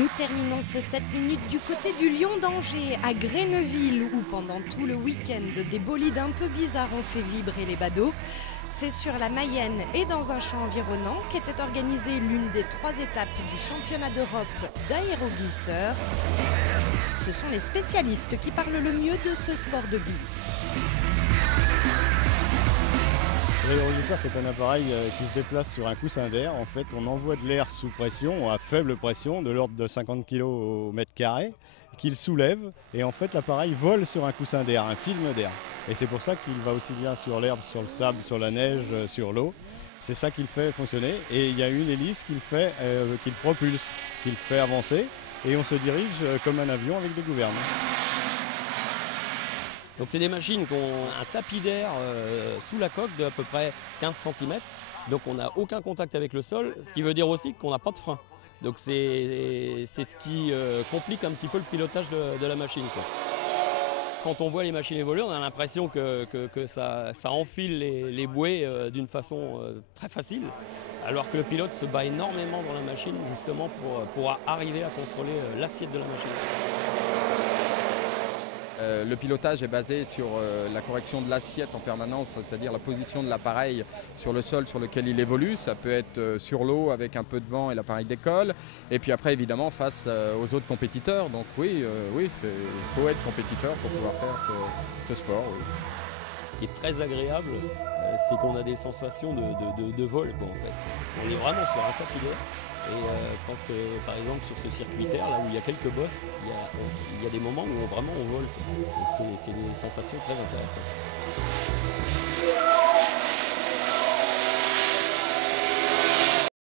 Nous terminons ce 7 minutes du côté du Lion d'Angers, à Greneville, où pendant tout le week-end, des bolides un peu bizarres ont fait vibrer les badauds. C'est sur la Mayenne et dans un champ environnant qu'était organisée l'une des 3 étapes du championnat d'Europe d'aéroglisseurs. Ce sont les spécialistes qui parlent le mieux de ce sport de glisse. L'aéroglisseur, c'est un appareil qui se déplace sur un coussin d'air. En fait, on envoie de l'air sous pression, à faible pression, de l'ordre de 50 kg au mètre carré, qu'il soulève. Et en fait, l'appareil vole sur un coussin d'air, un film d'air. Et c'est pour ça qu'il va aussi bien sur l'herbe, sur le sable, sur la neige, sur l'eau. C'est ça qui le fait fonctionner. Et il y a une hélice qui le propulse, qui le fait avancer. Et on se dirige comme un avion avec des gouvernes. Donc c'est des machines qui ont un tapis d'air sous la coque de à peu près 15 cm. Donc on n'a aucun contact avec le sol, ce qui veut dire aussi qu'on n'a pas de frein. Donc c'est ce qui complique un petit peu le pilotage de la machine, quoi. Quand on voit les machines évoluer, on a l'impression que ça enfile les bouées d'une façon très facile, alors que le pilote se bat énormément dans la machine justement pour arriver à contrôler l'assiette de la machine. Le pilotage est basé sur la correction de l'assiette en permanence, c'est-à-dire la position de l'appareil sur le sol sur lequel il évolue. Ça peut être sur l'eau avec un peu de vent et l'appareil décolle. Et puis après, évidemment, face aux autres compétiteurs. Donc oui, il faut être compétiteur pour pouvoir faire ce sport. Oui. Ce qui est très agréable, c'est qu'on a des sensations de vol, quoi, en fait. Parce qu'on est vraiment sur un tapis d'air. Et quand, par exemple, sur ce circuitaire, là où il y a quelques bosses, il y a des moments où vraiment on vole, quoi. Donc c'est des sensations très intéressantes.